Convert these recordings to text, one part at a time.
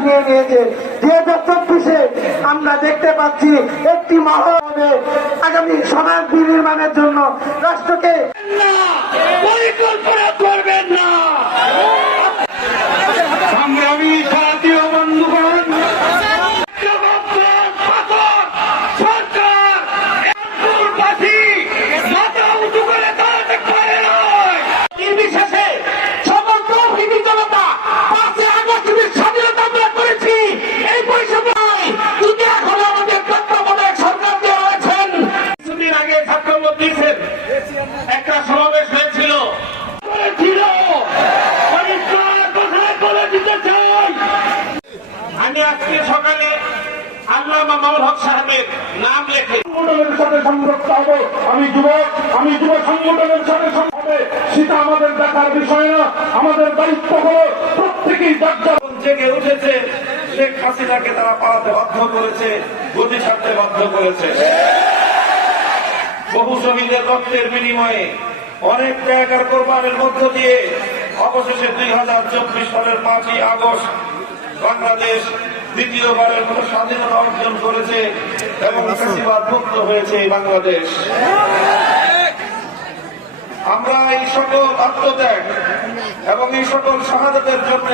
ছিনিয়ে নিয়েছে। 2024-এ আমরা দেখতে পাচ্ছি একটি মহল হবে আগামী সমাজ বিনির্মাণের জন্য রাষ্ট্রকে পরিকল্পনা করবেন না। সংগ্রামী জাতীয় বন্ধুগণ, একটা সমাবেশ হয়েছিল, আমি আজকে সকালে আল্লামা মামুনুল হক সাহেবের নাম লেখে সংগঠনের সাথে সংযুক্ত হব। আমি যুব সংগঠনের সাথে হবে, সেটা আমাদের দেখার বিষয় না। আমাদের দায়িত্ব হলো প্রত্যেকেই জেগে উঠেছে। শেখ হাসিনাকে তারা পালাতে বাধ্য করেছে, গতি ছাড়তে বাধ্য করেছে। বহু শহীদের রক্তের বিনিময়ে অনেক ত্যাগের কোরবানির মধ্য দিয়ে অবশেষে 2024 সালের 5ই আগস্ট বাংলাদেশ দ্বিতীয়বারের মতো স্বাধীনতা অর্জন করেছে এবং ফ্যাসিবাদ মুক্ত হয়েছে বাংলাদেশ। আমরা এই সকল আত্মত্যাগ এবং এই সকল শাহাদাতের জন্য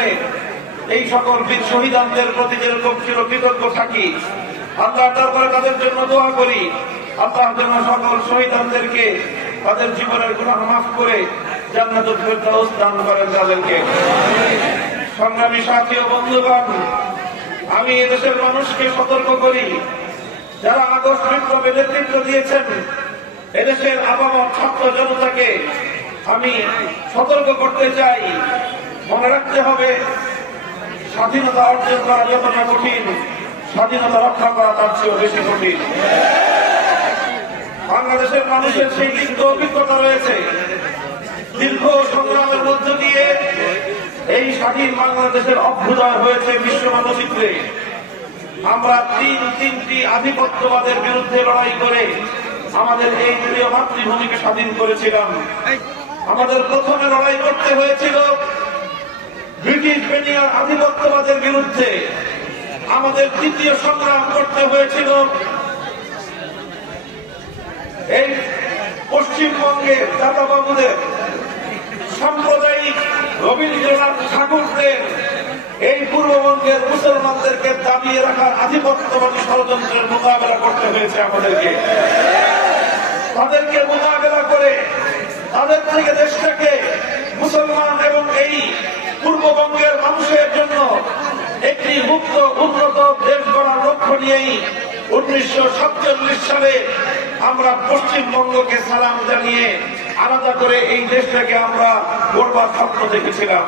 এই সকল বীর শহীদদের প্রতি যেরকম কৃতজ্ঞ থাকি, আল্লাহ দরবারে তাদের জন্য দোয়া করি। আল্লাহ যেন সকল শহীদদেরকে তাদের জীবনের গুনাহ মাফ করে জান্নাতুল ফেরদাউস দান করেন তাদেরকে। সংগ্রামী সাথী ও বন্ধুগণ, আমি এদেশের মানুষকে সতর্ক করি, যারা আগস্ট বিপ্লবে নেতৃত্ব দিয়েছেন, এদেশের আপামর ছাত্র জনতাকে আমি সতর্ক করতে চাই। মনে রাখতে হবে, স্বাধীনতা অর্জন করা যতটা কঠিন, স্বাধীনতা রক্ষা করা তার চেয়েও বেশি কঠিন। বাংলাদেশের মানুষের সেই লিপ্ত অভিজ্ঞতা রয়েছে। দীর্ঘ সংগ্রামের মধ্য দিয়ে এই স্বাধীন বাংলাদেশের অভ্যুদয় হয়েছে বিশ্ব মানচিত্রে। আমরা তিনটি আধিপত্যবাদের বিরুদ্ধে লড়াই করে আমাদের এই প্রিয় মাতৃভূমিকে স্বাধীন করেছিলাম। আমাদের প্রথমে লড়াই করতে হয়েছিল ব্রিটিশ বেনিয়ার আধিপত্যবাদের বিরুদ্ধে। আমাদের দ্বিতীয় সংগ্রাম করতে হয়েছিল এই পশ্চিমবঙ্গের দাদাবাবুদের, সাম্প্রদায়িক রবীন্দ্রনাথ ঠাকুরদের এই পূর্ববঙ্গের মুসলমানদেরকে দাবিয়ে রাখার আধিপত্যবাদী ষড়যন্ত্রের মোকাবেলা করতে হয়েছে আমাদেরকে। তাদেরকে মোকাবেলা করে তাদের থেকে দেশটাকে মুসলমান এবং এই পূর্ববঙ্গের মানুষের জন্য একটি মুক্ত উন্নত দেশ গড়ার লক্ষ্য নিয়েই 1947 সালে আমরা পশ্চিমবঙ্গকে সালাম জানিয়ে আলাদা করে এই দেশটাকে আমরা গড়বার স্বপ্ন দেখেছিলাম।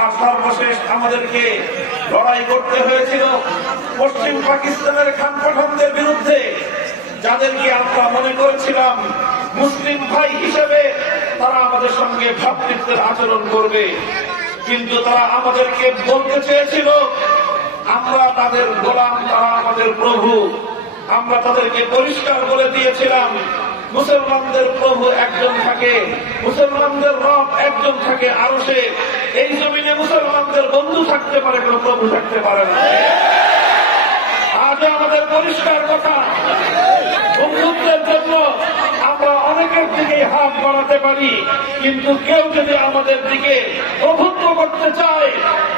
আর সর্বশেষ আমাদেরকে লড়াই করতে হয়েছিল পশ্চিম পাকিস্তানের খান পাঠানদের বিরুদ্ধে, যাদেরকে আমরা মনে করেছিলাম মুসলিম ভাই হিসেবে তারা আমাদের সঙ্গে ভ্রাতৃত্বের আচরণ করবে। কিন্তু তারা আমাদেরকে বলতে চেয়েছিল আমরা তাদের গোলাম, তারা আমাদের প্রভু। আমরা তাদেরকে পরিষ্কার বলে দিয়েছিলাম মুসলমানদের প্রভু একজন থাকে, মুসলমানদের রব একজন থাকে আরশে। এই জমিনে মুসলমানদের বন্ধু থাকতে পারে, কোন প্রভু থাকতে পারে না। আজ আমাদের পরিষ্কার কথা, বন্ধুত্বের জন্য আমরা অনেকের দিকে হাত বাড়াতে পারি, কিন্তু কেউ যদি আমাদের দিকে প্রভুত্ব করতে চায়,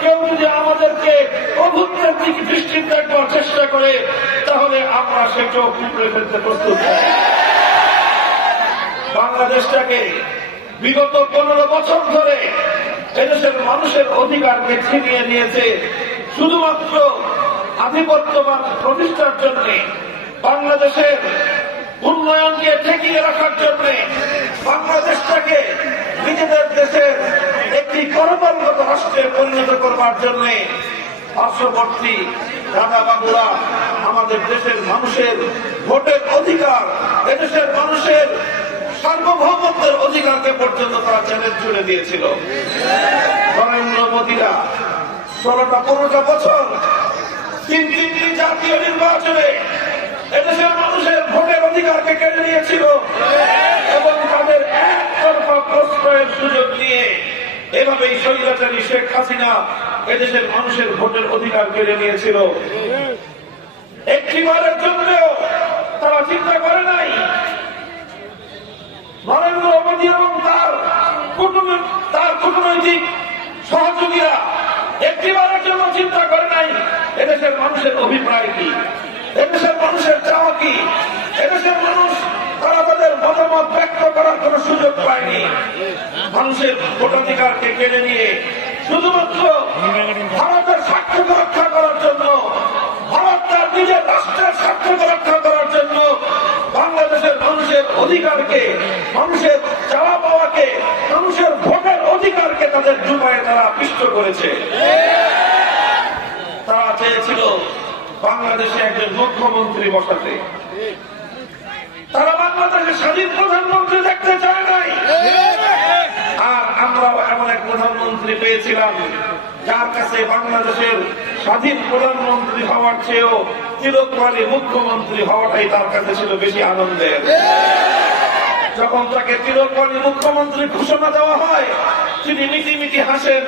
কেউ যদি আমাদেরকে প্রভুত্বের দিকে দৃষ্টি দেখবার চেষ্টা করে, তাহলে আমরা সে চোখ উপড়ে ফেলতে প্রস্তুত। বাংলাদেশটাকে বিগত 15 বছর ধরে এদেশের মানুষের অধিকারকে ছিনিয়ে নিয়েছে শুধুমাত্র আধিপত্যবাদ প্রতিষ্ঠার জন্য, বাংলাদেশের উন্নয়নকে ঠেকিয়ে রাখার জন্য, বাংলাদেশটাকে নিজেদের দেশের একটি গণতন্ত্র রাষ্ট্রে পরিণত করবার জন্য পার্শ্ববর্তী দাদাবাবুরা আমাদের দেশের মানুষের ভোটের অধিকার, এদেশের মানুষের সার্বভৌমত্বের অধিকারকে পর্যন্ত তারা চ্যালেঞ্জ ছুড়ে দিয়েছিল। নরেন্দ্র মোদীরা 16-15 বছর তিনটি জাতীয় নির্বাচনে এদেশের মানুষের ভোটের অধিকারকে কেড়ে নিয়েছিল এবং তাদের একতরফা প্রশ্রয়ের সুযোগ নিয়ে এভাবেই স্বৈরাচারী শেখ হাসিনা এদেশের মানুষের ভোটের অধিকার কেড়ে নিয়েছিল। একটিবারের জন্যও তারা চিন্তা করে নাই নরেন্দ্র মোদী এবং তার কূটনৈতিক সহযোগীরা একটিবারের জন্য চিন্তা করে নাই এদেশের মানুষের অভিপ্রায় কি, এদেশের মানুষের চাওয়া কি। এদেশের মানুষ তারা তাদের মতামত ব্যক্ত করার কোন সুযোগ পায়নি। মানুষের ভোটাধিকারকে কেড়ে নিয়ে শুধুমাত্র ভারতের স্বার্থকে রক্ষা করার জন্য, ভারত তার নিজের রাষ্ট্রের স্বার্থকে রক্ষা করার জন্য বাংলাদেশের মানুষের অধিকারকে, মানুষের চাওয়া পাওয়াকে, মানুষের ভোটের অধিকারকে তাদের জুমায় তারা পিষ্ট করেছে। তারা চেয়েছিল বাংলাদেশে একজন মুখ্যমন্ত্রী বসাতে, তারা বাংলাদেশের স্বাধীন প্রধানমন্ত্রী দেখতে চায় নাই। আর আমরাও এমন এক প্রধানমন্ত্রী পেয়েছিলাম যার কাছে বাংলাদেশের স্বাধীন প্রধানমন্ত্রী হওয়ার চেয়েও চিরকালীন মুখ্যমন্ত্রী হওয়াটাই তার কাছে ছিল বেশি আনন্দের। যখন তাকে চিরকালীন মুখ্যমন্ত্রী ঘোষণা দেওয়া হয় তিনি মিটিমিটি হাসেন,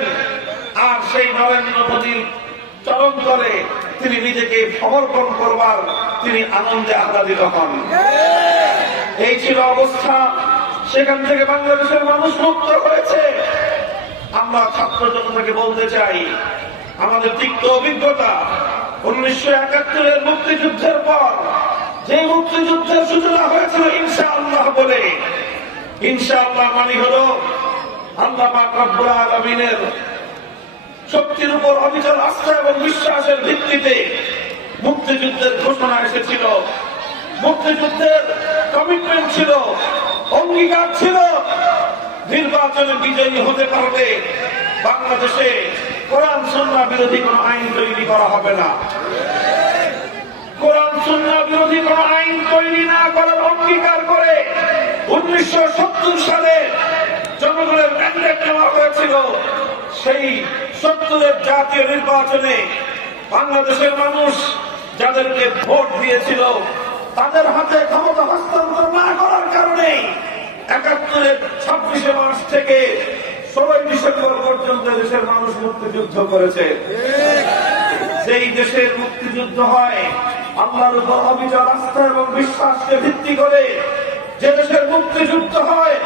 আর সেই নরেন্দ্র মোদীর চরণ তলে তিনি নিজেকে সমর্পণ করবার তিনি আনন্দে আহ্লাদিত হন। এই ছিল অবস্থা। সেখান থেকে বাংলাদেশের মানুষ মুক্ত হয়েছে। আমরা ছাত্র জনতাকে বলতে চাই, আমাদের তিক্ত অভিজ্ঞতা 1971-এর মুক্তিযুদ্ধের পর যে মুক্তিযুদ্ধের সূচনা হয়েছিল ইনশাআল্লাহ বলে, ইনশাআল্লাহ মানে হল আল্লাহ পাক রব্বুল আলামিনের শক্তির উপর অবিচল আস্থা এবং বিশ্বাসের ভিত্তিতে মুক্তিযুদ্ধের ঘোষণা এসেছিল। মুক্তিযুদ্ধের কমিটমেন্ট ছিল, অঙ্গীকার ছিল, নির্বাচনে বিজয়ী হতে পারলে বাংলাদেশে কোরআন সুন্নাহ বিরোধী কোন আইন তৈরি করা হবে না। কোরআন সুন্নাহ বিরোধী কোন আইন তৈরি না করার অঙ্গীকার করে 1970 সালে জনগণের ম্যান্ডেট নেওয়া হয়েছিল। সেই 70-এর জাতীয় নির্বাচনে বাংলাদেশের মানুষ যাদেরকে ভোট দিয়েছিল তাদের হাতে ক্ষমতা হস্তান্তর না করার কারণে 71-এর 26শে মার্চ থেকে 16 ডিসেম্বর পর্যন্ত দেশের মানুষ মুক্তিযুদ্ধ করেছে। যেই দেশের মুক্তিযুদ্ধ হয় আল্লাহর উপর অবিচল আস্থা এবং বিশ্বাসকে ভিত্তি করে, যে দেশের মুক্তিযুদ্ধ হয়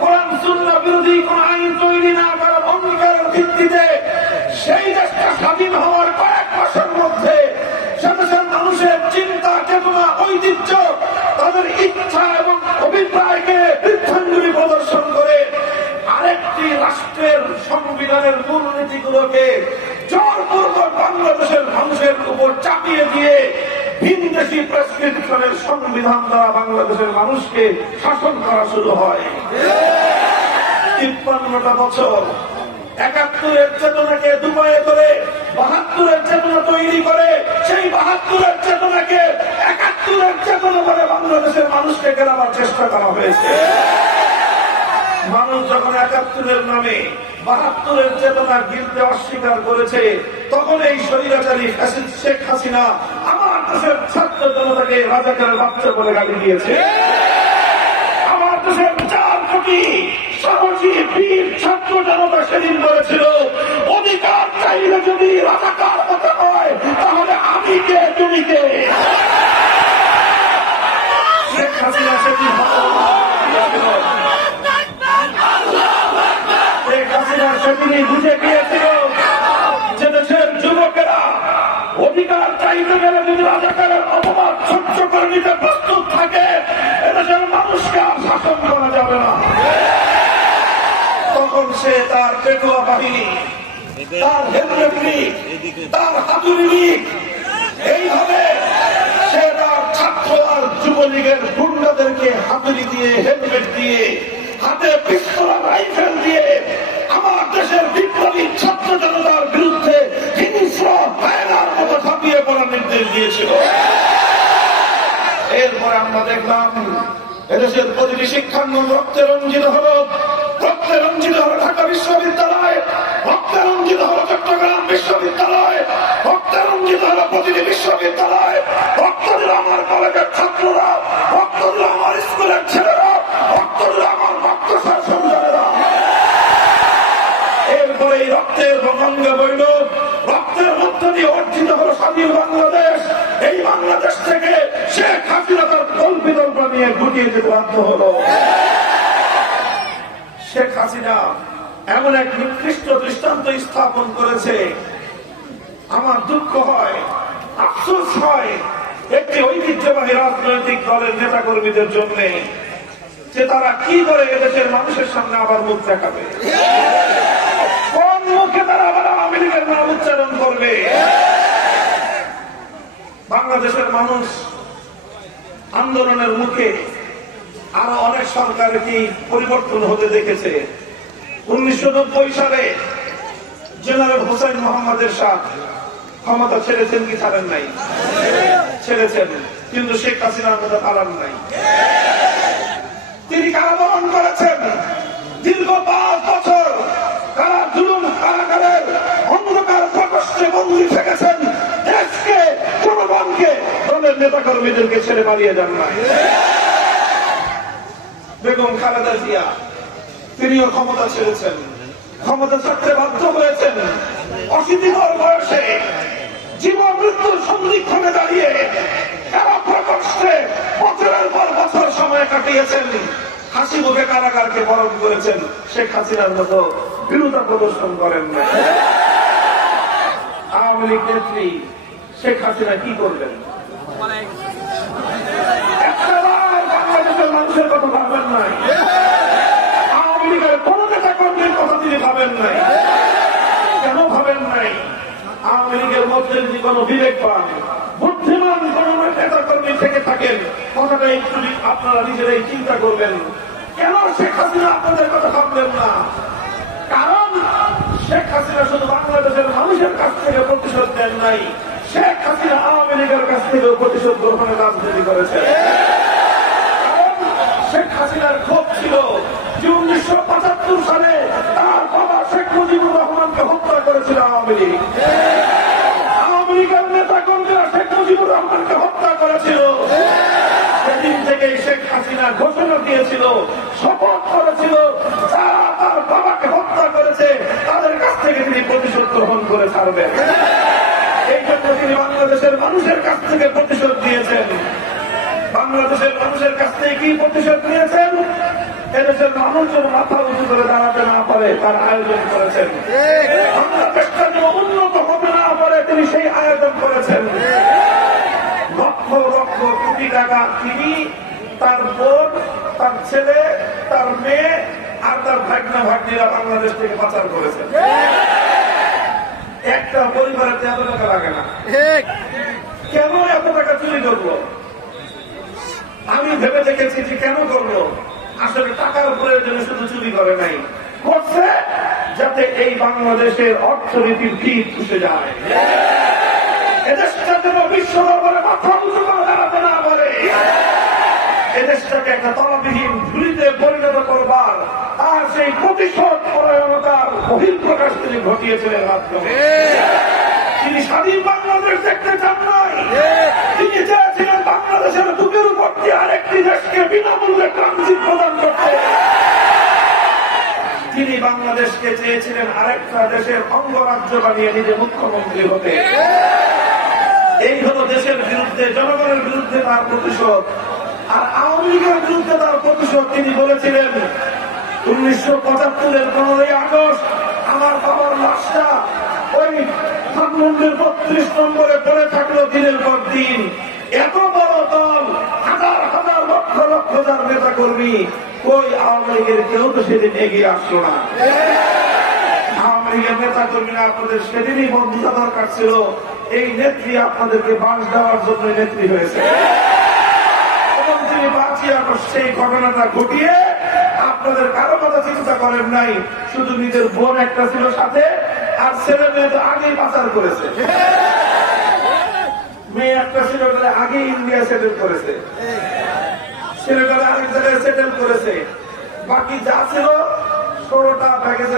কোরআন সুন্নাহ বিরোধী কোন আইন তৈরি না করার অঙ্গীকারের ভিত্তিতে, সেই দেশটা স্বাধীন হওয়ার কয়েক মাসের মধ্যে সে দেশের মানুষের চিন্তা, চেতনা, ঐতিহ্য, তাদের ইচ্ছা এবং অভিপ্রায়কে বৃদ্ধাঞ্জলি প্রদর্শন করে আরেকটি রাষ্ট্রের সংবিধানের মূলনীতিগুলোকে জোরপূর্বক বাংলাদেশের মানুষের উপর চাপিয়ে দিয়ে ভিনদেশি প্রেসক্রিপশনের সংবিধান দ্বারা বাংলাদেশের মানুষকে শাসন করা শুরু হয়। 53টা বছর 71-এর চেতনাকে দুবাইয়ে ধরে 72-এর চেতনা তৈরি করে, সেই 72-এর চেতনাকে 71-এর চেতনা বলে বাংলাদেশের মানুষকে গেলাবার চেষ্টা করা হয়েছে। মানুষ যখন 71-এর নামে 72-এর চেতনা গিলতে অস্বীকার করেছে, তখন এই স্বৈরাচারী ফ্যাসিস্ট শেখ হাসিনা আমার দেশের ছাত্র জনতাকে রাজাকারের বাচ্চা বলে গালি দিয়েছে। আমার দেশের 4 কোটি সাহসী বীর ছাত্র জনতা সেদিন বলেছিল, অধিকার চাইলে যদি রাজাকার হতে হয় তাহলে আমি কে, তুমি কে? শেখ হাসিনা সেদিন সেদিনই বুঝে গিয়েছিল যে দেশের যুবকেরা অধিকার চাইতে গেলে যদি রাজাকারের অপবাদ সহ্য করে নিতে প্রস্তুত থাকে, এদেশের মানুষকে আর শাসন করা যাবে না। তখন সে তার পেটুয়া বাহিনী, তার হেলমেট লীগ, তার হাতুড়ি লীগ, এইভাবে সে তার ছাত্র আর যুবলীগের গুন্ডাদেরকে হাতুড়ি দিয়ে, হেলমেট দিয়ে, হাতে পিস্তল রাইফেল দিয়ে আমার দেশের বিপ্লবী ছাত্র জনতার বিরুদ্ধে হিংস্র হায়নার মতো ঝাঁপিয়ে পড়ার নির্দেশ দিয়েছিল। এরপরে আমরা দেখলাম এদেশের প্রতিটি শিক্ষাঙ্গন রক্তে রঞ্জিত হল। রক্তে রঞ্জিত হল ঢাকা বিশ্ববিদ্যালয়, রক্তে রঞ্জিত হল চট্টগ্রাম বিশ্ববিদ্যালয়, রক্তে রঞ্জিত হল প্রতিটি বিশ্ববিদ্যালয়। রক্ত দিল আমার কলেজের ছাত্ররা, রক্ত দিল আমার স্কুলের ছেলেরা, রক্ত দিল আমার মাদ্রাসার সন্তানেরা। এরপরে এই রক্তের গঙ্গা বইল স্বাধীন বাংলাদেশ, এই বাংলাদেশ থেকে শেখ হাসিনা তার কল্পিত নিয়ে গুটিয়ে যেতে বাধ্য হলো। শেখ হাসিনা এমন এক নিকৃষ্ট দৃষ্টান্ত স্থাপন করেছে, আমার দুঃখ হয়, আফসোস হয় একটি ঐতিহ্যবাহী রাজনৈতিক দলের নেতা কর্মীদের জন্য, যে তারা কি করে এদেশের মানুষের সামনে আবার মুখ দেখাবে, কোন মুখে তারা আবার আওয়ামী লীগের নাম উচ্চারণ করবে। বাংলাদেশের মানুষ আন্দোলনের মুখে আরো অনেক সরকারকে পরিবর্তন হতে দেখেছে। 1990 সালে জেনারেল হোসেন মোহাম্মদ এরশাদ ক্ষমতা ছেড়েছেন কি ছাড়েন নাই? ছেড়েছেন, কিন্তু শেখ হাসিনার মতো পালান নাই। তিনি কারাবরণ করেছেন, দীর্ঘ 5 বছর কারা জুলুম কারাগারের অন্ধকার প্রকোষ্ঠে বন্দী থেকেছেন। দেশকে, জনগণকে, দলের নেতা কর্মীদেরকে ছেড়ে পালিয়ে যান না। বেগম খালেদা জিয়া তিনিও ক্ষমতা ছেড়েছেন, ক্ষমতা ছাড়তে বাধ্য হয়েছেন। অশীতিপর বয়সে জীবন মৃত্যুর সন্ধিক্ষণে দাঁড়িয়ে কারা প্রকোষ্ঠে বছরের পর বছর সময় কাটিয়েছেন, হাসি মুখে কারাগারকে বরণ করেছেন। শেখ হাসিনার মতো বিরোধা প্রদর্শন করেন না। আওয়ামী লীগ নেত্রী শেখ হাসিনা কি করবেন? একটাবার বাংলাদেশের মানুষের কথা ভাবেন নাই, আওয়ামী লীগের কোন নেতা কর্মীর কথা তিনি ভাবেন নাই। কেন ভাবেন নাই? আওয়ামী লীগের মধ্যে যদি কোন বিবেক পান, বুদ্ধিমান কোন নেতা কর্মী থেকে থাকেন, কথাটা একটু আপনারা নিজেরাই চিন্তা করবেন। কেন শেখ হাসিনা আপনাদের কথা ভাবলেন না? কারণ শেখ হাসিনা শুধু বাংলাদেশের মানুষের কাছ থেকে প্রতিশোধ দেন নাই, শেখ হাসিনা আওয়ামী লীগের কাছ থেকেও প্রতিশোধ গ্রহণের রাজনীতি করেছে। কারণ শেখ হাসিনার ক্ষোভ ছিল যে 1975 সালে তার বাবা শেখ মুজিবুর রহমানকে হত্যা করেছিল আওয়ামী লীগ। আওয়ামী লীগের নেতা কর্মীরা শেখ মুজিবুর রহমানকে হত্যা করেছিল। সেদিন থেকে শেখ হাসিনা ঘোষণা দিয়েছিল, শপথ করেছিল, যারা তার বাবাকে হত্যা করেছে তাদের কাছ থেকে তিনি প্রতিশোধ গ্রহণ করে ছাড়বেন। এই জন্য তিনি বাংলাদেশের মানুষের কাছ থেকে প্রতিশোধ দিয়েছেন। বাংলাদেশের মানুষের কাছ থেকে কি প্রতিশোধ নিয়েছেন? এদেশের মানুষ যেন মাথা উঁচু করে দাঁড়াতে না পারে তার আয়োজন করেছেন। বাংলাদেশটা যেন উন্নত হতে না পারে তিনি সেই আয়োজন করেছেন। লক্ষ লক্ষ কোটি টাকা তিনি, তার বোন, তার ছেলে, তার মেয়ে আর তার ভাগ্না ভাগ্নিরা বাংলাদেশ থেকে পাচার করেছেন। একটা পরিবারের এত টাকা লাগে না, কেন এত টাকা চুরি করবো? আমি ভেবে দেখেছি যে কেন করবো। আসলে টাকার প্রয়োজনে শুধু চুরি করে নাই, করছে যাতে এই বাংলাদেশের অর্থনীতির ভিত উঠে যায়, এদেশটা যেন বিশ্ব দরবারে মাথা উঁচু করে দাঁড়াতে না পারে, এদেশটাকে একটা তলাবিহীন ঝুলিতে পরিণত করবার আর সেই প্রতিশোধ পরায়ণতার বহিঃপ্রকাশ তিনি ঘটিয়েছিলেন মাধ্যমে। তিনি স্বাধীন বাংলাদেশ দেখতে চান নাই, তিনি চেয়েছিলেন বাংলাদেশের বুকের উপর দিয়ে আরেকটি দেশকে বিনামূল্যে ট্রানজিট প্রদান করতে। তিনি বাংলাদেশকে চেয়েছিলেন আরেকটা দেশের অঙ্গরাজ্য বানিয়ে নিজে মুখ্যমন্ত্রী হতে। এই হলো দেশের বিরুদ্ধে, জনগণের বিরুদ্ধে তার প্রতিশোধ। আর আওয়ামী লীগের বিরুদ্ধে তার প্রতিশোধ তিনি বলেছিলেন 1975-এর 15ই আগস্ট আমার বাবার লাশটা ওই ধানমন্ডির 32 নম্বরে পড়ে থাকলো দিনের পর দিন। এত বড় দল, হাজার হাজার লক্ষ লক্ষ হাজার নেতা কর্মী, ওই আওয়ামী লীগের কেউ তো সেদিন এগিয়ে আসলো না। আওয়ামী লীগের নেতা কর্মীরা আপনাদের সেদিনই বন্ধুতা দরকার ছিল। এই নেত্রী আপনাদেরকে বাস দেওয়ার জন্য নেত্রী হয়েছে এবং তিনি 5ই আগস্ট সেই ঘটনাটা ঘটিয়ে আপনাদের কারো কথা চিন্তা করেন নাই। শুধু নিজের বোন একটা ছিল সাথে, আর ছেলে মেয়ে তো আগেই পাচার করেছে। মেয়ে একটা ছিল আগে ইন্ডিয়া সেটেল করেছে, ছেলেটা আরেক জায়গায় সেটেল করেছে। বাকি যা ছিল 16টা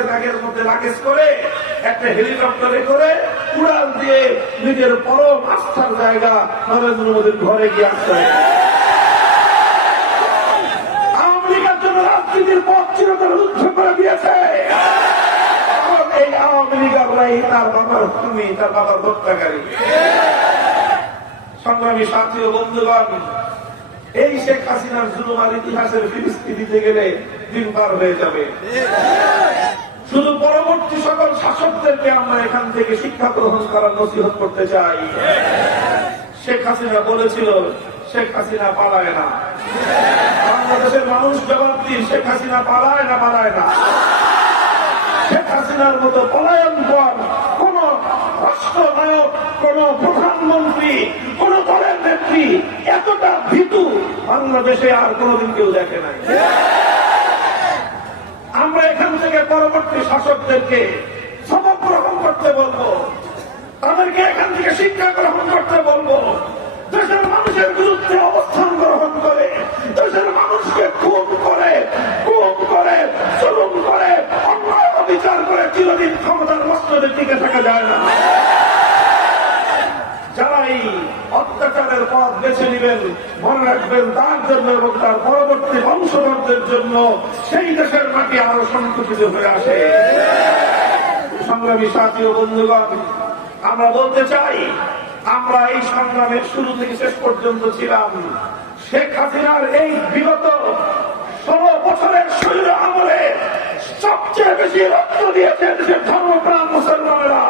ব্যাগের মধ্যে লাগেজ করে একটা হেলিকপ্টারে করে উড়াল দিয়ে নিজের পরম আস্থার জায়গা নরেন্দ্র মোদীর ঘরে গিয়ে আসতে। আওয়ামী লীগের জন্য রাজনীতির পথ চিরতরে রুদ্ধ করে দিয়েছে। এই আওয়ামী লীগ তার বাবার ভূমি, তার বাবার হত্যাকারী। সংগ্রামী সাথী ও বন্ধুগণ, এই শেখ হাসিনার জুলুমার ইতিহাসের ফিরিস্তি দিতে গেলে দিন পার হয়ে যাবে। শুধু পরবর্তী সকল শাসকদেরকে আমরা এখান থেকে শিক্ষা গ্রহণ করার নসিহত করতে চাই। শেখ হাসিনা বলেছিল, শেখ হাসিনা পালায় না। বাংলাদেশের মানুষ জবাব দিন, শেখ হাসিনা পালায় না? পালায় না। শেখ হাসিনার মতো পলায়নপর কোন রাষ্ট্রনায়ক, কোন প্রধানমন্ত্রী, কোন দলের নেত্রী এতটা ভীতু বাংলাদেশে আর কোনদিন কেউ দেখে নাই। আমরা এখান থেকে পরবর্তী শাসকদেরকে সবক গ্রহণ করতে বলবো, তাদেরকে এখান থেকে শিক্ষা গ্রহণ করতে বলবো। দেশের মানুষের বিরুদ্ধে অবস্থান গ্রহণ করে, দেশের মানুষকে খুন করে, জুলুম করে, অন্যায় অবিচার করে চিরদিন ক্ষমতার মস্তদে টিকে থাকা যায় না। যারা এই অত্যাচারের পথ বেছে নেবেন, মনে রাখবেন তার জন্য এবং তার পরবর্তী বংশধরদের জন্য সেই দেশের মাটি আরো সংকুচিত হয়ে আসে। সংগ্রামী সাথী ও বন্ধুগণ, আমরা বলতে চাই, আমরা এই সংগ্রামের শুরু থেকে শেষ পর্যন্ত ছিলাম। শেখ হাসিনার এই বিগত 16 বছরের শৈল আমলে সবচেয়ে বেশি রক্ত দিয়েছে দেশের ধর্মপ্রাণ মুসলমানেরা,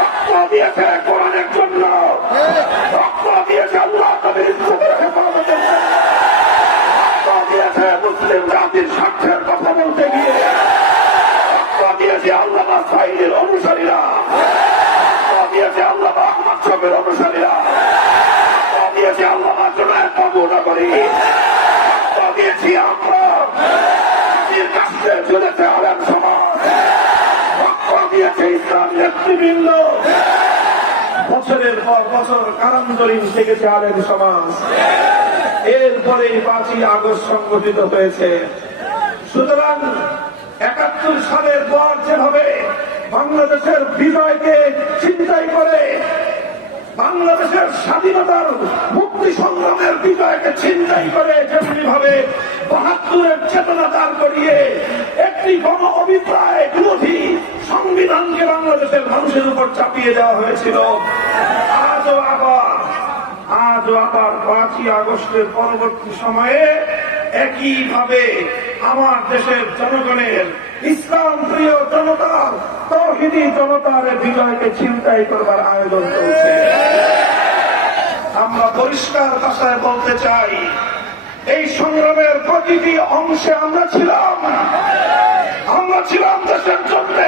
রক্ত দিয়েছে কোরআনের জন্য, রক্ত দিয়েছে আল্লাহ নবীর ইজ্জতের হেফাজতের জন্য, রক্ত দিয়েছে মুসলিম জাতির স্বার্থের কথা বলতে গিয়ে, রক্ত দিয়েছে আল্লামা সাঈদীর অনুসারীরা, দিয়েছে আল্লামা আহমদ শফের অনুসারীরা, দিয়েছে আল্লামা জুনায়েদ নগরী, দিয়েছি আমরা কাছে চলেছে আলেম সমাজ, দিয়েছে ইসলাম নেতৃবৃন্দ, বছরের পর বছর কারান্তরীণ থেকেছে আলেম সমাজ। এরপরে 5ই আগস্ট সংগঠিত হয়েছে। সুতরাং 71 সালের পর যেভাবে বাংলাদেশের বিজয়কে ছিনতাই করে, বাংলাদেশের স্বাধীনতার মুক্তি সংগ্রামের বিজয়কে ছিনতাই করে, যেমনি ভাবে 72-এর চেতনা দাঁড় করিয়ে একটি গণ অভিপ্রায় বিরোধী সংবিধানকে বাংলাদেশের মানুষের উপর চাপিয়ে দেওয়া হয়েছিল, আজও আবার 5ই আগস্টের পরবর্তী সময়ে একইভাবে আমার দেশের জনগণের, ইসলাম প্রিয় জনতার, তাওহীদি জনতার বিজয়কে ছিনতাই করবার আয়োজন চলছে। আমরা পরিষ্কার ভাষায় বলতে চাই, এই সংগ্রামের প্রতিটি অংশে আমরা ছিলাম দেশের জন্য,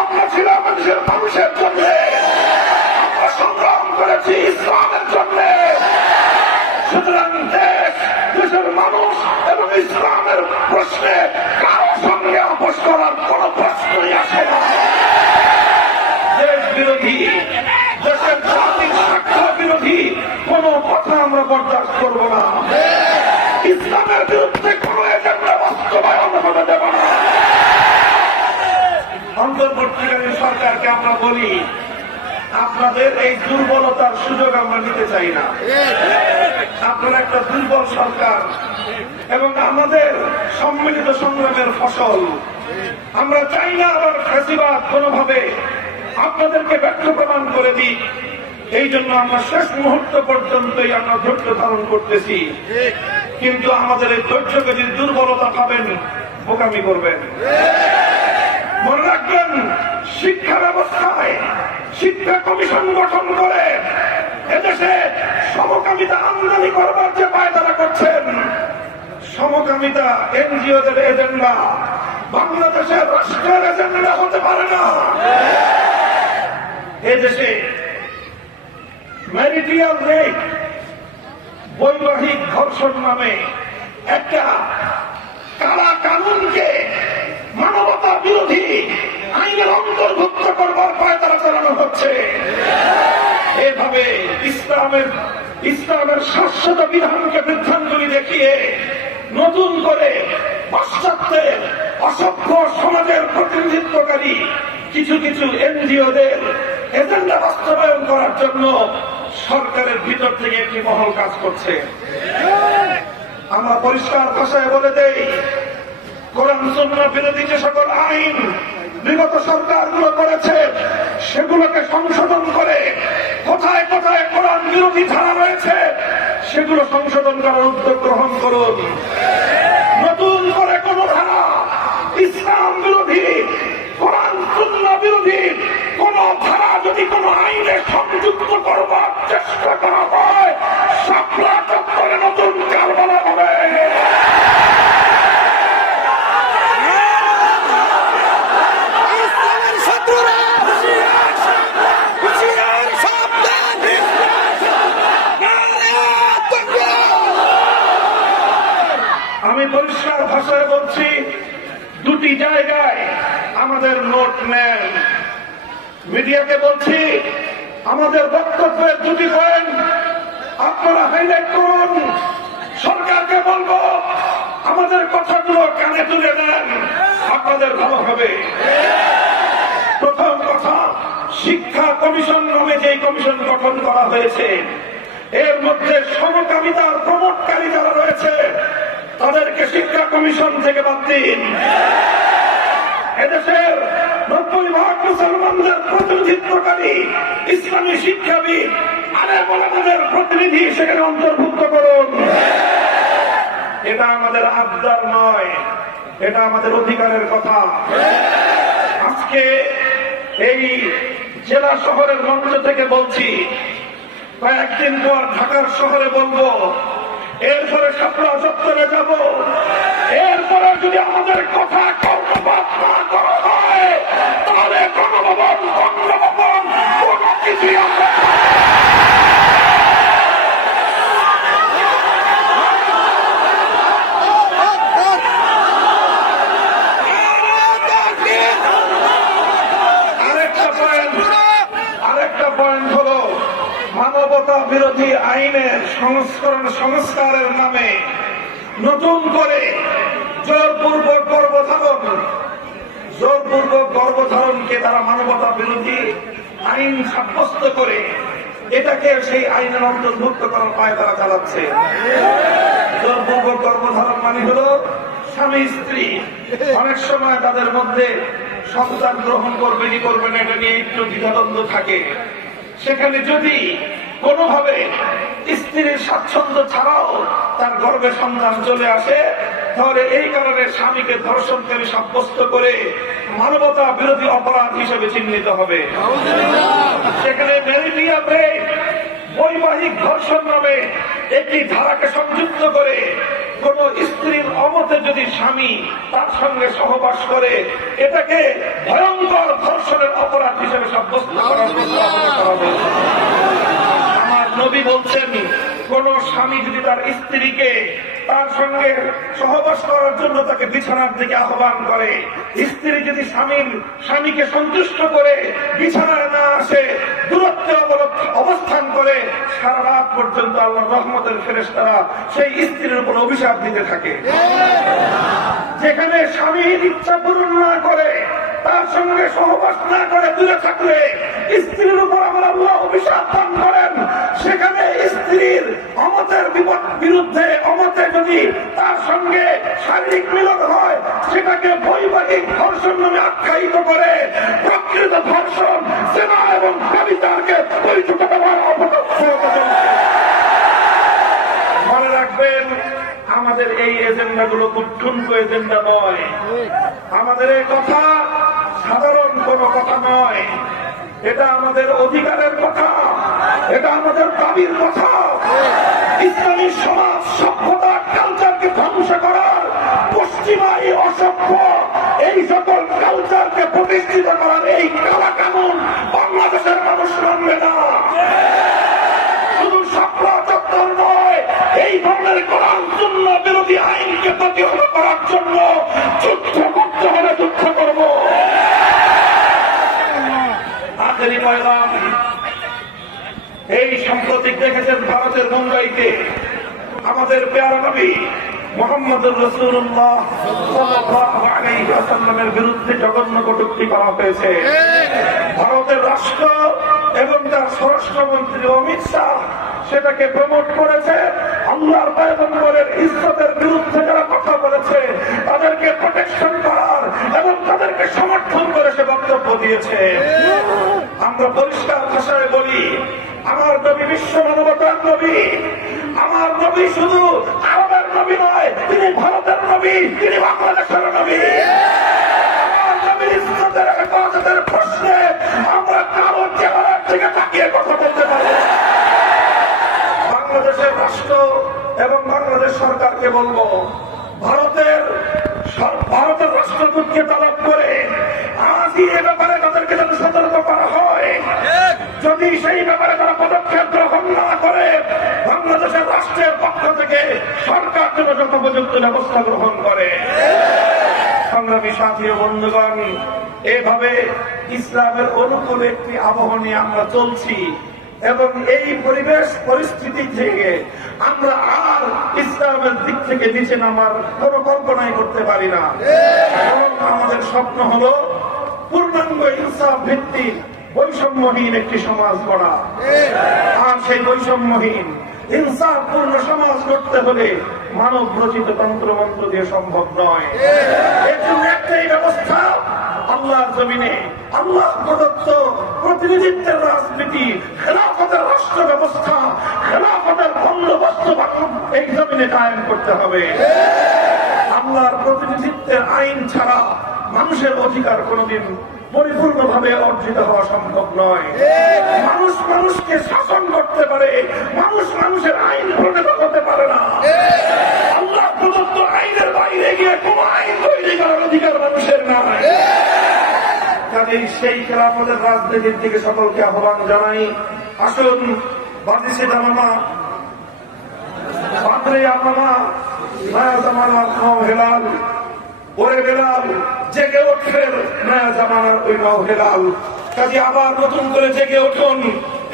আমরা ছিলাম দেশের মানুষের জন্য, আমরা সংগ্রাম করেছি ইসলামের জন্য। সুতরাং দেশের মানুষ এবং ইসলামের প্রশ্নে কারো সঙ্গে আপোষ করার কোন প্রশ্নই আসে না। দেশ বিরোধী, দেশের জাতির স্বার্থ বিরোধী কোন কথা আমরা বরদাস্ত করব না। ইসলামের বিরুদ্ধে কোন এজেন্ডা বাস্তবায়ন হতে দেব না। অন্তর্বর্তীকালীন সরকারকে আমরা বলি, আপনাদের এই দুর্বলতার সুযোগ আমরা নিতে চাই না। আপনারা একটা দুর্বল সরকার এবং আমাদের সম্মিলিত সংগ্রামের ফসল। আমরা চাই না আবার ফ্যাসিবাদ কোনোভাবে আপনাদেরকে ব্যর্থ প্রমাণ করে দিই। এই জন্য আমরা শেষ মুহূর্ত পর্যন্তই আমরা ধৈর্য ধারণ করতেছি। কিন্তু আমাদের এই ধৈর্যকে যদি দুর্বলতা পাবেন, বোকামি করবেন। মনে রাখবেন, শিক্ষা ব্যবস্থায় শিক্ষা কমিশন গঠন করে এদেশে সমকামিতা আমদানি করবার যে পায়তারা করছেন, সমকামিতা এনজিওদের এজেন্ডা বাংলাদেশের রাষ্ট্রের এজেন্ডা হতে পারে না। এদেশে ম্যারিটাল রেপ, বৈবাহিক ধর্ষণ নামে একটা কালা কানুনকে মানবতা বিরোধী আইনের অন্তর্ভুক্ত করবার পায়তারা চালানো হচ্ছে। এভাবে ইসলামের শাশ্বত বিধানকে বৃদ্ধাঞ্জলি দেখিয়ে নতুন করে পাশ্চাত্যের অসভ্য সমাজের প্রতিনিধিত্বকারী কিছু এনজিওদের এজেন্ডা বাস্তবায়ন করার জন্য সরকারের ভিতর থেকে একটি মহল কাজ করছে। আমরা পরিষ্কার ভাষায় বলে দেই, কোরআন সুন্নাহ বিরোধী যে সকল আইন বিগত সরকারগুলো করেছে, সেগুলোকে সংশোধন করে কোথাও কোথায় কোথায় কোরআন বিরোধী ধারা রয়েছে সেগুলো সংশোধন করার উদ্যোগ গ্রহণ করুন। নতুন করে কোন ধারা ইসলাম বিরোধী, কোরআন সুন্নাহ বিরোধী কোন ধারা যদি কোন আইনে সংযুক্ত করবার চেষ্টা করা হয়, শাপলা চত্বরে নতুন কারবালা হবে। আমি পরিষ্কার ভাষায় বলছি, দুটি জায়গায় আমাদের নোট নেন। মিডিয়াকে বলছি, আমাদের বক্তব্যের দুটি পয়েন্ট আপনারা হাইলাইট করুন। সরকারকে বলবো, আমাদের কথাগুলো কানে তুলে নেন, আপনাদের ভালো হবে। প্রথম কথা, শিক্ষা কমিশন নামে যে কমিশন গঠন করা হয়েছে, এর মধ্যে সমকামিতার প্রমোটকারী যারা রয়েছে তাদেরকে শিক্ষা কমিশন থেকে বাদ দিন। এদেশের 90% মুসলমানদের প্রতিনিধিত্বকারী ইসলামী শিক্ষাবিদ আলেম-ওলামাদের প্রতিনিধি সেখানে অন্তর্ভুক্ত করুন। এটা আমাদের আবদার নয়, এটা আমাদের অধিকারের কথা। আজকে এই জেলা শহরের মঞ্চ থেকে বলছি, কয়েকদিন পর ঢাকার শহরে বলবো, এরপরে শাপলা চত্বরে যাব। এরপরে যদি আমাদের কথা কর্ণপাত না করা হয়, তাহলে গণভবন, বঙ্গভবন কোন কিছুই আমরা আরেকটা পয়েন্ট হলো, মানবতা বিরোধী আইনের সংস্কারের নামে নতুন করে জোরপূর্বক গর্ভধারণকে তারা মানবতা বিরোধী আইন সাব্যস্ত করে এটাকে সেই আইনের অন্তর্ভুক্ত করার পায় তারা চালাচ্ছে। জোরপূর্বক গর্ভধারণ মানে হলো স্বামী স্ত্রী অনেক সময় তাদের মধ্যে সন্তান গ্রহণ করবে কি করবে না এটা নিয়ে একটু দ্বিধাদ্বন্দ্ব থাকে। সেখানে যদি কোনোভাবে স্ত্রীর স্বাচ্ছন্দ্য ছাড়াও তার গর্ভে সন্তান চলে আসে, তাহলে এই কারণে স্বামীকে ধর্ষণকারী সাব্যস্ত করে মানবতা বিরোধী অপরাধ হিসেবে চিহ্নিত হবে। সেখানে ম্যারিলিয়া ব্রেক, বৈবাহিক ধর্ষণ নামে একটি ধারাকে সংযুক্ত করে কোন স্ত্রীর অমতে যদি স্বামী তার সঙ্গে সহবাস করে, এটাকে ভয়ঙ্কর ধর্ষণের অপরাধ হিসেবে সাব্যস্ত করার প্রস্তাবনা করা হয়েছে। আমার নবী বলছেন, কোন স্বামী যদি তার স্ত্রীকে তার সঙ্গে সহবাস করার জন্য তাকে বিছানার দিকে আহ্বান করে, স্ত্রী যদি স্বামীকে সন্তুষ্ট করে বিছানায় না আসে, দূরত্বে অবস্থান করে, সারা রাত পর্যন্ত আল্লাহর রহমতের ফেরেশতারা সেই স্ত্রীর উপর অভিশাপ দিতে থাকে। যেখানে স্বামীর ইচ্ছা পূরণ না করে, তার সঙ্গে সহবাস না করে দূরে থাকলে স্ত্রীর উপর আমার আল্লাহ অভিশাপ দান করেন, সেখানে স্ত্রীর অমতের বিরুদ্ধে অমতে যদি তার সঙ্গে শারীরিক মিলন হয়, সেটাকে বৈবাহিক ধর্ষণ নামে আখ্যায়িত করে প্রকৃত ধর্ষণ, সেনা এবং ব্যভিচারকে পরিচিত করার মনে রাখবেন। আমাদের এই এজেন্ডাগুলো খুব ঠুনকো এজেন্ডা নয়, আমাদের এই কথা সাধারণ কোনো কথা নয়, এটা আমাদের অধিকারের কথা, এটা আমাদের দাবির কথা। ইসলামী সমাজ, সভ্যতা, কালচারকে ধ্বংস করার, পশ্চিমাই অসভ্য এই সকল কালচারকে প্রতিষ্ঠিত করার এই কালা কানুন বাংলাদেশের মানুষ মানবে না। শুধু শাপলা চত্বর নয়, এই ধরনের কোরআন সুন্নাহ বিরোধী আইনকে প্রতিহত করার জন্য যুদ্ধ করতে হবে, যুদ্ধ করব। আখেরি ময়দান, এই সাম্প্রতিক দেখেছেন ভারতের মুম্বাইতে আমাদের পেয়ারা নবী মুহাম্মদুর রাসূলুল্লাহ সাল্লাল্লাহু আলাইহি ওয়াসাল্লামের বিরুদ্ধে জঘন্য কটূক্তি করা হয়েছে। ভারতের রাষ্ট্র এবং তার স্বরাষ্ট্রমন্ত্রী অমিত শাহ সেটাকে প্রমোট করেছে। আল্লাহর পয়গম্বরের ইজ্জতের বিরুদ্ধে যারা কথা বলেছে তাদেরকে প্রোটেকশন করার এবং তাদেরকে সমর্থন করে সে বক্তব্য দিয়েছে। আমরা পরিষ্কার ভাষায় বলি, আমার নবী বিশ্ব মানবতার নবী। আমার নবী শুধু আরবের নবী নয়, তিনি ভারতের নবী, তিনি বাংলাদেশের নবী। আমার নবীর ইজ্জতের হেফাজতের প্রশ্নে আমরা কারো চেহারার দিকে তাকিয়ে কথা বলতে পারি না। বাংলাদেশের রাষ্ট্র এবং বাংলাদেশ সরকারকে বলবো, ভারতের রাষ্ট্রদূতকে তলব করে আজই এ ব্যাপারে তাদেরকে যেন সতর্ক করা হয়। যদি সেই ব্যাপারে তারা পদক্ষেপ গ্রহণ না করে, বাংলাদেশের রাষ্ট্রের পক্ষ থেকে সরকার যেন যথোপযুক্ত ব্যবস্থা গ্রহণ করে। সংগ্রামী সাথী ও বন্ধুগণ, এভাবে ইসলামের অনুকূল একটি আবহ নিয়ে আমরা চলছি এবং এই পরিবেশ পরিস্থিতি থেকে আমরা আর ইসলামের দিক থেকে নিচে নামার কোন কল্পনাই করতে পারি না। এবং আমাদের স্বপ্ন হলো পূর্ণাঙ্গ ইনসাফ ভিত্তিক বৈষম্যহীন একটি সমাজ গড়া। আর সেই বৈষম্যহীন ইনসাফপূর্ণ সমাজ গড়তে হলে মানব রচিত তন্ত্রমন্ত্র দিয়ে সম্ভব নয়। এর জন্য একটাই ব্যবস্থা, আল্লাহর জমিনে আল্লাহ প্রদত্ত প্রতিনিধিত্বের রাজনীতি, খেলাফতের রাষ্ট্র ব্যবস্থা, খেলাফতের বন্দোবস্ত এই জমিনে কায়েম করতে হবে। আল্লাহর প্রতিনিধিত্বের আইন ছাড়া মানুষের অধিকার কোনদিন পরিপূর্ণভাবে অর্জিত হওয়া সম্ভব নয়। মানুষ মানুষকে শাসন করতে পারে, মানুষ মানুষের আইন প্রণীত হতে পারে না। আল্লাহ প্রদত্ত আইনের বাইরে গিয়ে কোন আইন তৈরি করার অধিকার মানুষের নাই। কাজেই সেই খেলাফতের রাজনীতির দিকে সকলকে আহ্বান জানাই। আসুন বাদিসে জামামা বাদরে আমামা নয়া জামানার নাও হেলাল, ওরে বেলাল জেগে ওঠেন নয়া জামানার ওই নাও হেলাল। কাজে আবার নতুন করে জেগে উঠুন,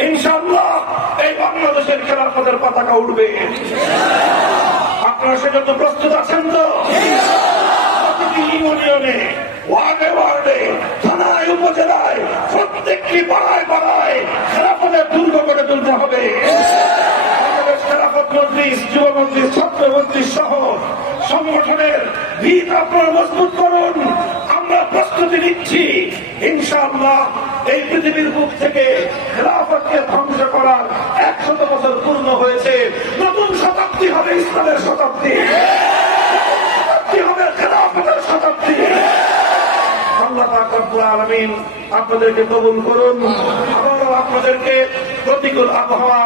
ইনশাআল্লাহ এই বাংলাদেশের খেলাফতের পতাকা উঠবে। আপনারা সেজন্য প্রস্তুত আছেন তো? প্রতিটি ইউনিয়নে, ওয়ার্ডে ওয়ার্ডে, থানায়, উপজেলায়, প্রত্যেকটি পাড়ায় পাড়ায় খেলাফতের দুর্গ করে তুলতে হবে। খেলাফত মজলিস, যুব মজলিস, ছাত্র মজলিস সহ সংগঠনের ভিত আপনারা মজবুত করুন। আমরা প্রস্তুতি নিচ্ছি, ইনশাআল্লাহ এই পৃথিবীর বুক থেকে খেলাফতকে ধ্বংস করার 100 বছর পূর্ণ হয়েছে। নতুন শতাব্দী হবে ইসলামের শতাব্দী, শতাব্দী হবে খেলাফতের শতাব্দী। আল্লাহ পাক রব্বুল আলামিন আপনাদেরকে কবুল করুন। আবারও আপনাদেরকে প্রতিকূল আবহাওয়া